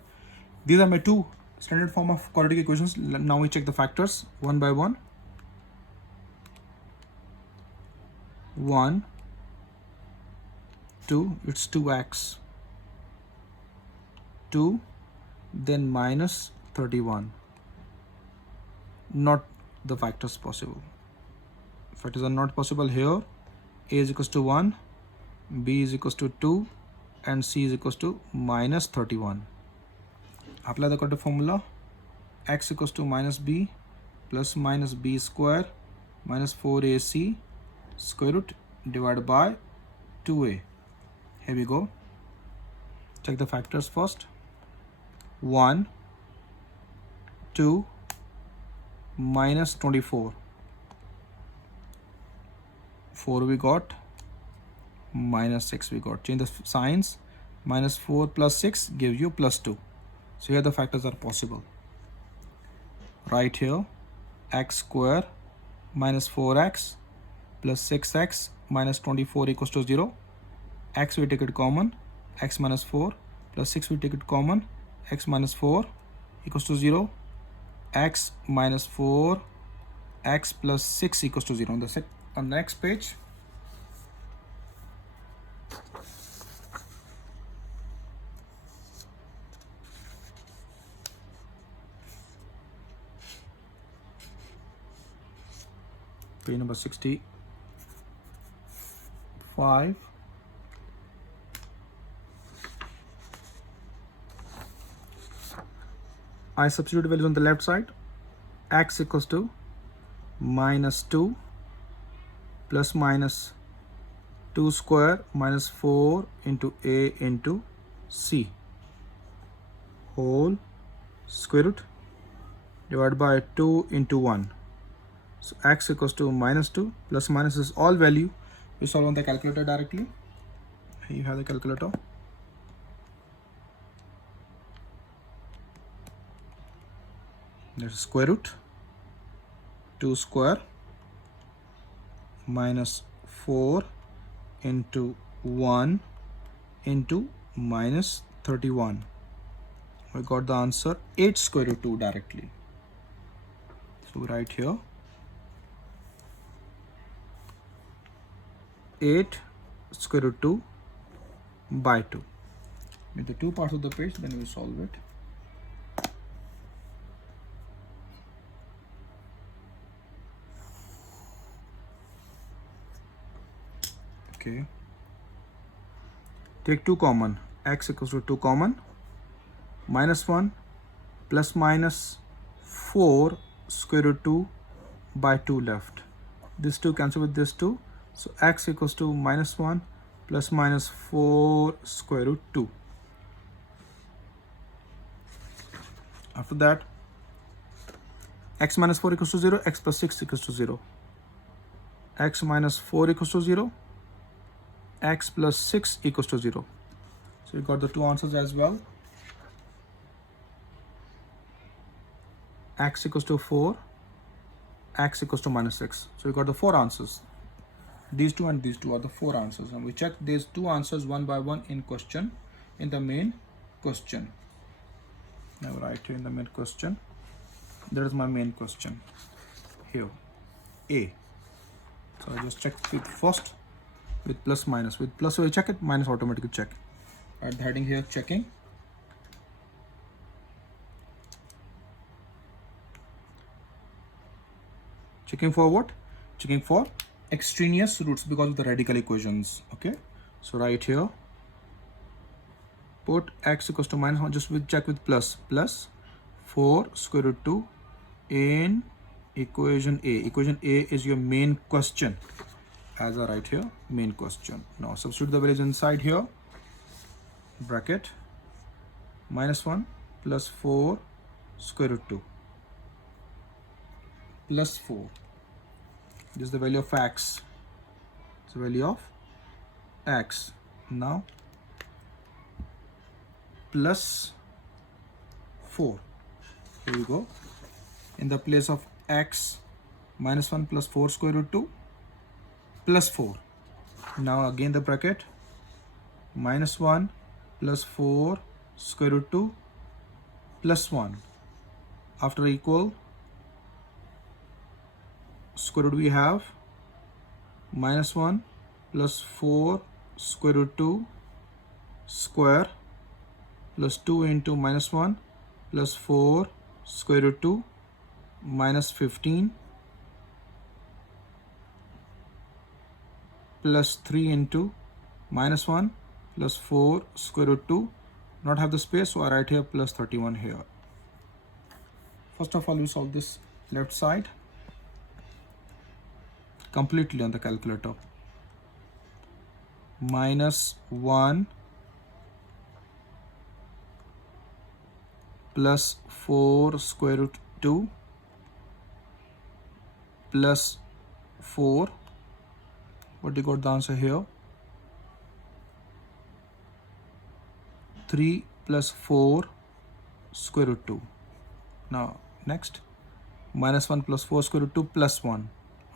These are my two standard form of quadratic equations. Now we check the factors one by one. 1, 2, it's 2x. 2, then minus 31. Not the factors possible. Factors are not possible here. A is equals to 1, B is equals to 2, and C is equals to minus 31. Apply the quadratic formula. X equals to minus B plus minus B square minus 4AC square root divided by 2A. Here we go. Check the factors first. 1, 2, minus 24. 4 we got, minus 6 we got. Change the signs. Minus 4 plus 6 gives you plus 2. So here the factors are possible. Right here, x square minus 4x plus 6x minus 24 equals to 0. X we take it common. X minus 4 plus 6 we take it common. X minus 4 equals to 0. X minus 4, x plus 6 equals to 0. On the next page, page number 65. I substitute values on the left side. X equals to minus 2 plus minus 2 square minus 4 into A into C whole square root divided by 2 into 1. So x equals to minus 2 plus minus is all value. We solve on the calculator directly. Here you have the calculator. There's square root 2 square minus 4 into 1 into minus 31. We got the answer 8 square root 2 directly. So right here 8 square root 2 by 2. With the two parts of the page, then we solve it. Okay. Take 2 common. X equals to 2 common. Minus 1 plus minus 4 square root 2 by 2 left. This 2 cancel with this 2. So x equals to minus 1 plus minus 4 square root 2. After that, x minus 4 equals to 0, x plus 6 equals to 0. X minus 4 equals to 0, x plus 6 equals to 0. So we got the two answers as well. X equals to 4, x equals to minus 6. So we got the 4 answers. These two and these two are the 4 answers, and we check these 2 answers one by one in question, in the main question. Now right here in the main question, there is my main question here, A. So I just check with first with plus minus. With plus we check it, minus automatically check. At the heading here, checking. Checking for what? Checking for extraneous roots because of the radical equations. Okay, So right here, put x equals to -1, just check with plus. Plus 4 square root 2 in equation A. Equation A is your main question. As I write here, main question. Now substitute the values inside here. Bracket -1 plus 4 square root 2 plus 4. This is the value of x. It's the value of x. Now plus 4. Here we go. In the place of x, -1 plus 4 square root 2 plus 4. Now again the bracket, -1 plus 4 square root 2 plus 1. After equal, square root we have -1 plus 4 square root 2 square plus 2 into -1 plus 4 square root 2 minus 15 plus 3 into -1 plus 4 square root 2. Not have the space, so I write here plus 31 here. First of all, we solve this left side completely on the calculator. -1 plus 4 square root 2 plus 4. What you got the answer here? 3 plus 4 square root 2. Now next, -1 plus 4 square root 2 plus 1.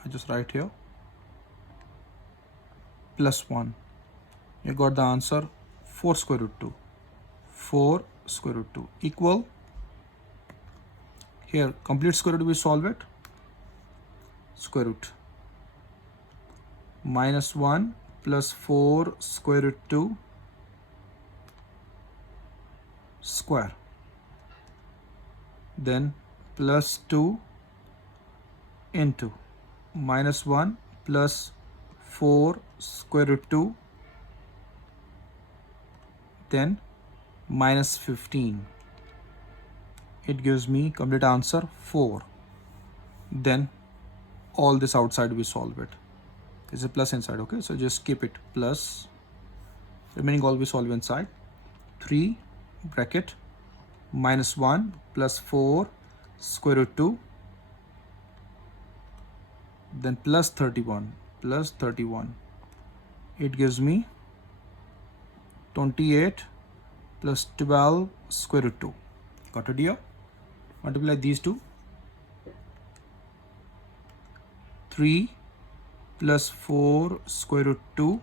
I just write here plus 1. You got the answer 4 square root 2. 4 square root 2 equal, here complete square root we solve it, square root -1 plus 4 square root 2 square, then plus 2 into -1 plus 4 square root 2, then minus 15. It gives me complete answer 4. Then all this outside we solve it. There's a plus inside, okay? So just keep it plus. Remaining all we solve inside. 3 bracket -1 plus 4 square root 2, then plus 31 plus 31. It gives me 28 plus 12 square root 2. Got it here? Multiply these two. 3 plus 4 square root 2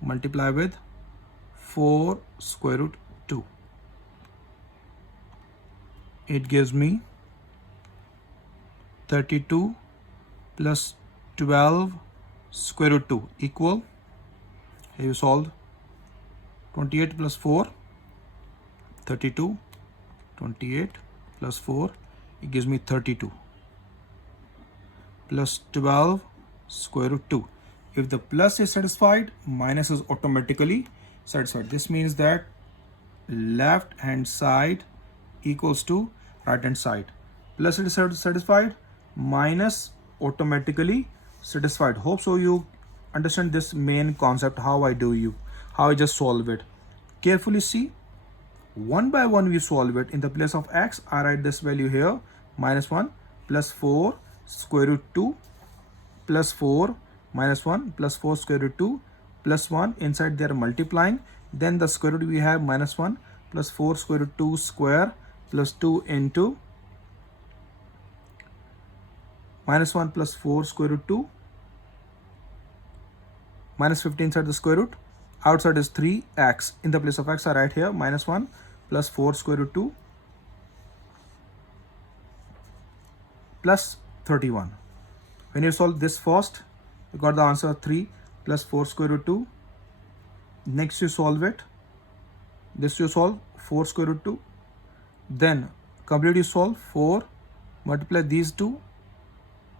multiply with 4 square root 2. It gives me 32 plus 12 square root 2 equal, here you solve 28 plus 4, 32, 28 plus 4, it gives me 32 plus 12 square root 2. If the plus is satisfied, minus is automatically satisfied. This means that left hand side equals to right hand side. Plus is satisfied, minus automatically satisfied. Hope so you understand this main concept, how I just solve it. Carefully see, one by one we solve it. In the place of x, I write this value here, -1 plus 4 square root 2 plus 4 -1 plus 4 square root 2 plus 1. Inside they are multiplying. Then the square root we have -1 plus 4 square root 2 square plus 2 into -1 plus 4 square root 2 minus 15 inside the square root. Outside is 3x. In the place of x, I write here -1 plus 4 square root 2 plus 31. When you solve this first, you got the answer 3 plus 4 square root 2. Next you solve it. This you solve 4 square root 2. Then complete you solve 4, multiply these two,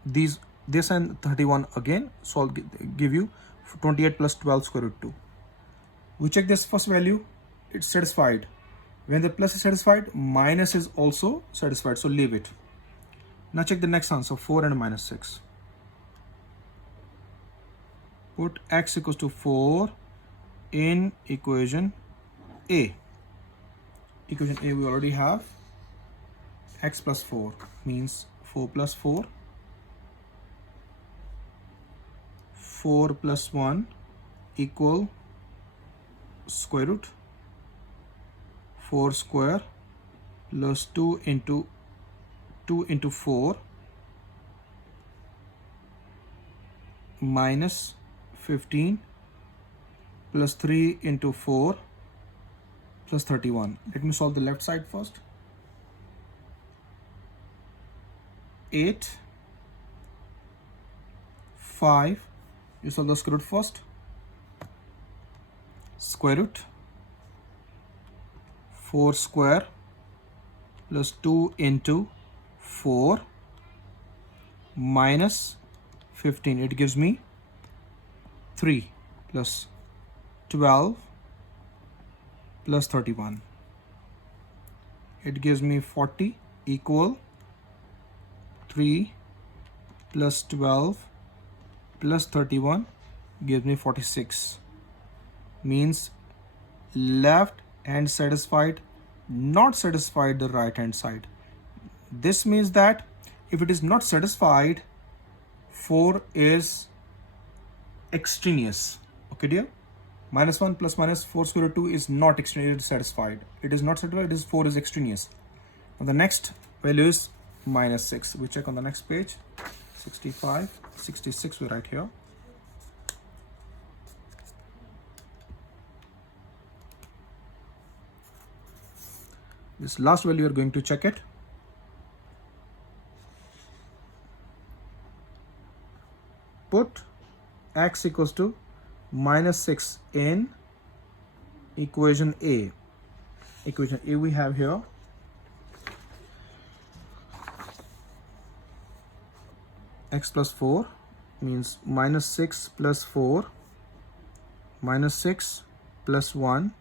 this and 31 again, solve, give you 28 plus 12 square root 2. We check this first value, it's satisfied. When the plus is satisfied, minus is also satisfied, so leave it. Now check the next answer, 4 and minus 6. Put x equals to 4 in equation A. Equation A we already have. X plus 4 means 4 plus 4. 4 plus 1 equal square root 4 square plus 2 into 4 minus 15 plus 3 into 4 plus 31. Let me solve the left side first. 8, 5, you solve the square root first. Square root 4 square plus 2 into 4 minus 15. It gives me 3 plus 12 plus 31. It gives me 40 equal 3 plus 12 plus 31 gives me 46. Means left hand satisfied, not satisfied the right hand side. This means that if it is not satisfied, 4 is extraneous. Okay dear? Minus 1 plus minus 4 square root 2 is not extraneous, it is satisfied. It is not satisfied, it is 4 is extraneous. Now the next value is minus 6. We check on the next page. 65, 66 we write here. This last value we are going to check it. Put x equals to minus 6 in equation A. Equation A we have here. X plus 4 means minus 6 plus 4 minus 6 plus 1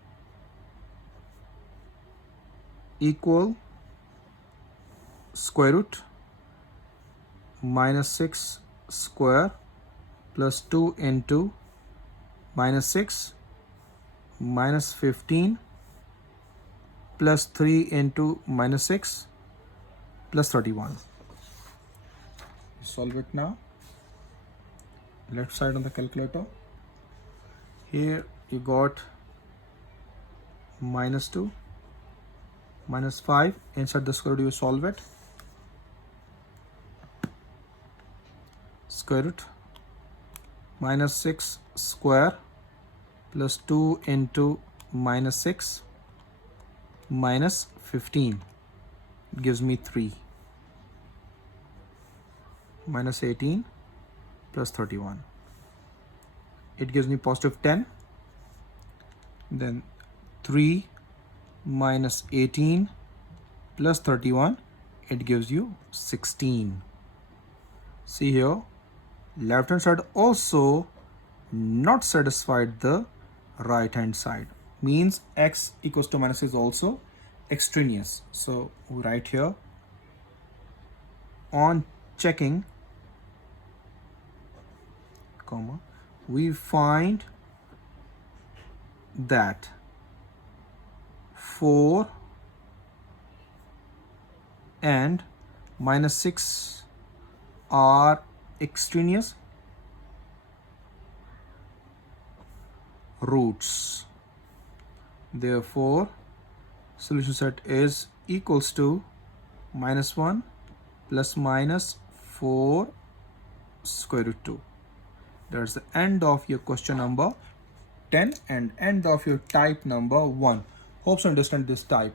equal square root minus 6 square plus 2 into minus 6 minus 15 plus 3 into minus 6 plus 31. Solve it now. Left side on the calculator. Here you got minus 2, minus 5. Inside the square root you solve it. Square root minus 6 square plus 2 into minus 6 minus 15 gives me 3 minus 18 plus 31. It gives me positive 10. Then 3 minus 18 plus 31, it gives you 16. See here, left hand side also not satisfied the right hand side. Means x equals to minus is also extraneous. So we write here, on checking, comma, we find that 4 and minus 6 are extraneous roots. Therefore, solution set is equals to minus 1 plus minus 4 square root 2. That's the end of your question number 10 and end of your type number 1. Hope you understand this type.